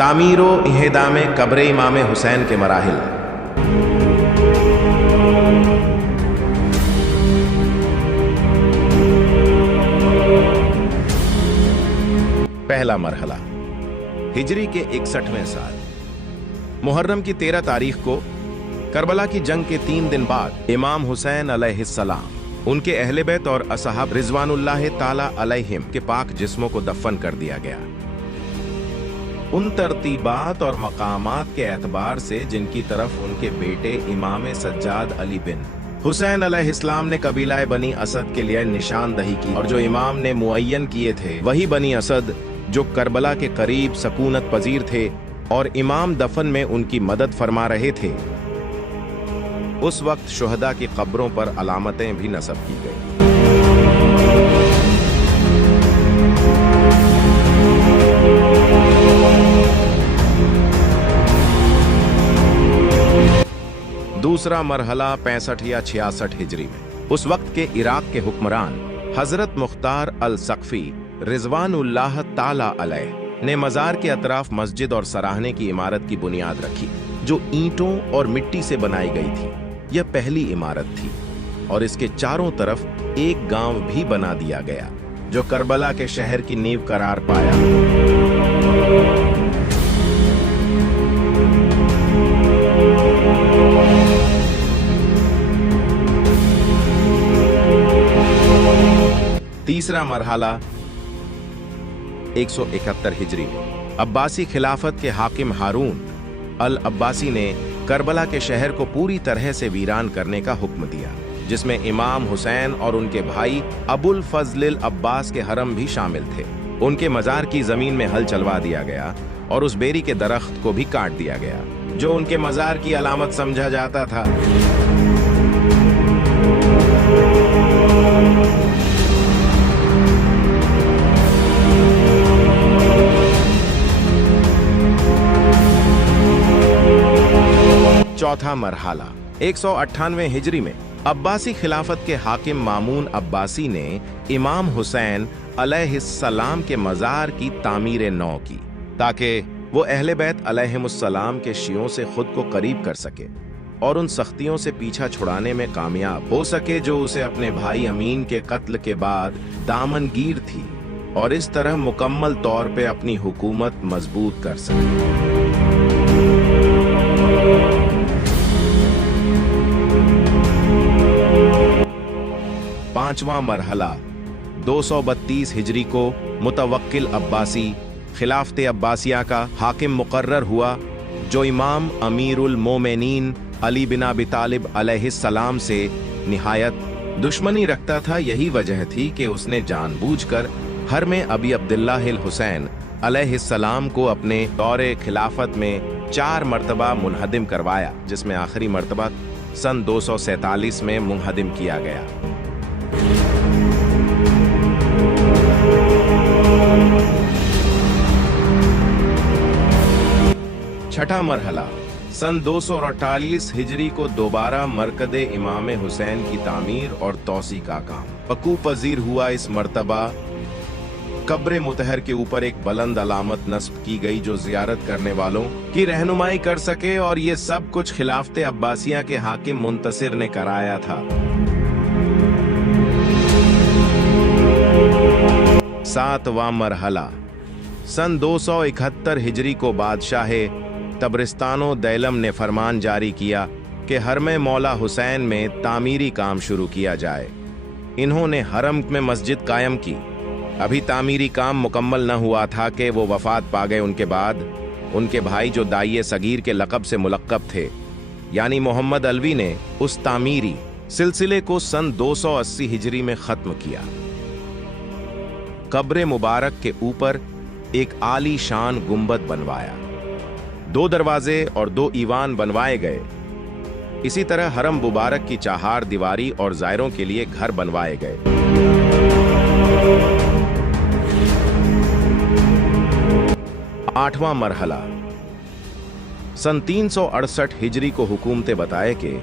तामीर व इहदाम कब्र इमाम हुसैन के मराहिल। पहला मरहला, हिजरी के 61वें साल मुहर्रम की 13 तारीख को करबला की जंग के 3 दिन बाद इमाम हुसैन अलैहिस्सलाम, उनके अहले बैत और असहाब रिजवानुल्लाह ताला अलैहिम के पाक जिस्मों को दफन कर दिया गया। उन तरतीबात और मकामात के एतबार से जिनकी तरफ उनके बेटे इमाम सज्जाद अली बिन हुसैन अलैहिस्सलाम ने कबीला बनी असद के लिए निशानदही की, और जो इमाम ने मुअय्यन किए थे वही बनी असद जो करबला के करीब सकूनत पजीर थे और इमाम दफन में उनकी मदद फरमा रहे थे, उस वक्त शुहदा की कब्रों पर अलामतें भी नस्ब की गई। दूसरा मरहला 65 या 66 हिजरी में उस वक्त के इराक के हुक्मरान हजरत मुख्तार अल सक़फ़ी रिजवानुल्लाह ताला अलैह ने मज़ार के अतराफ मस्जिद और सराहने की इमारत की बुनियाद रखी, जो ईंटों और मिट्टी से बनाई गई थी। यह पहली इमारत थी और इसके चारों तरफ एक गांव भी बना दिया गया, जो करबला के शहर की नींव करार पाया। तीसरा मरहला 171 हिजरी में अब्बासी खिलाफत के हाकिम हारून अल अब्बासी ने करबला के शहर को पूरी तरह से वीरान करने का हुक्म दिया, जिसमें इमाम हुसैन और उनके भाई अबुल फजल अब्बास के हरम भी शामिल थे। उनके मज़ार की जमीन में हल चलवा दिया गया और उस बेरी के दरख्त को भी काट दिया गया, जो उनके मज़ार की अलामत समझा जाता था। चौथा मरहला 198 हिजरी में अब्बासी खिलाफत के हाकिम मामून अब्बासी ने इमाम हुसैन अलैहिस्सलाम के मज़ार की तामीर नौ की, ताकि वो अहले बैत अलैहिमुस्सलाम के शियों से खुद को करीब कर सके और उन सख्तियों से पीछा छुड़ाने में कामयाब हो सके जो उसे अपने भाई अमीन के कत्ल के बाद दामनगीर थी, और इस तरह मुकम्मल तौर पे अपनी हुकूमत मजबूत कर सके। पांचवा मरहला 232 हिजरी को मुतवक्किल अब्बासी खिलाफत अब्बासिया का हाकिम मुकर्रर हुआ, जो इमाम अमीरुल मोमिनीन अली बिन अबी तालिब अलैहिस्सलाम से निहायत दुश्मनी रखता था। यही वजह थी कि उसने जानबूझकर हर में अबी अब्दुल्लाह हुसैन अलैहिस्सलाम को अपने दौरे खिलाफत में 4 मरतबा मुनहदिम करवाया, जिसमें आखिरी मरतबा सन 247 में मुनहदिम किया गया। छठा मरहला सन 248 हिजरी को दोबारा मरकदे इमाम हुसैन की तामीर और तौसी का काम वकू पजीर हुआ। इस मरतबा कब्र मुतहर के ऊपर एक बुलंद अलामत नस्ब की गई, जो जियारत करने वालों की रहनुमाई कर सके, और ये सब कुछ खिलाफत अब्बासिया के हाकिम मुंतसिर ने कराया था। सातवां मरहला सन 271 हिजरी को बादशाह तबरिस्तानो दैलम ने फरमान जारी किया कि हरम मौला हुसैन में तामीरी काम शुरू किया जाए। इन्होंने हरम में मस्जिद कायम की। अभी तामीरी काम मुकम्मल न हुआ था कि वो वफात पा गए। उनके बाद उनके भाई जो दाइये सगीर के लक़ब से मुलक़्क़ब थे, यानी मोहम्मद अलवी, ने उस तामीरी सिलसिले को सन 280 हिजरी में ख़त्म किया। कब्र मुबारक के ऊपर एक आली शान गुंबद बनवाया, 2 दरवाजे और 2 ईवान बनवाए गए। इसी तरह हरम मुबारक की 4 दीवारी और ज़ायरों के लिए घर बनवाए गए। आठवां मरहला सन 368 हिजरी को हुकूमत बताए कि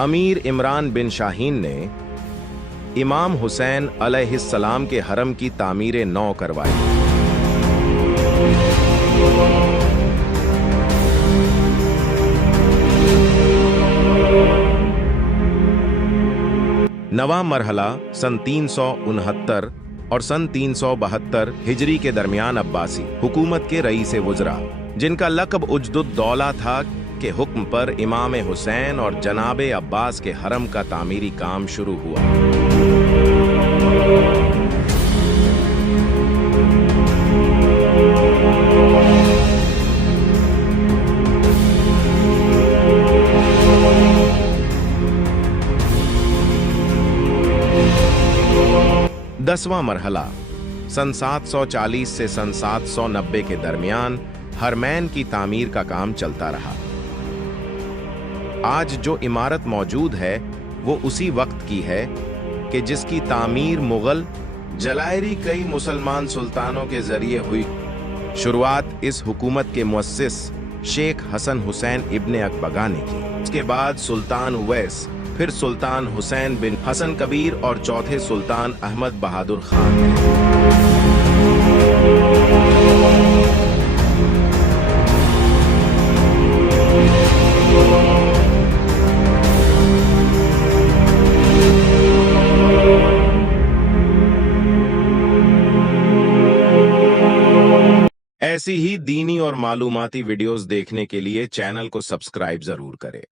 अमीर इमरान बिन शाहीन ने इमाम हुसैन अलैहिस्सलाम के हरम की तामीर नौ करवाई। नवा मरहला सन 369 और सन 372 हिजरी के दरमियान अब्बासी हुकूमत के रईस वज़रा, जिनका लक़ब उजदुद दौला था, के हुक्म पर इमाम हुसैन और जनाबे अब्बास के हरम का तामीरी काम शुरू हुआ। दसवां मरहला सन 740 से सन 790 के दरमियान हरमैन की तामीर का काम चलता रहा। आज जो इमारत मौजूद है वो उसी वक्त की है कि जिसकी तामीर मुगल जलायरी कई मुसलमान सुल्तानों के जरिए हुई। शुरुआत इस हुकूमत के मुअस्सिस शेख हसन हुसैन इब्ने अकबगा ने की। उसके बाद सुल्तान उवैस, फिर सुल्तान हुसैन बिन हसन कबीर और चौथे सुल्तान अहमद बहादुर खान थे। ऐसी ही दीनी और मालूमाती वीडियोस देखने के लिए चैनल को सब्सक्राइब जरूर करें।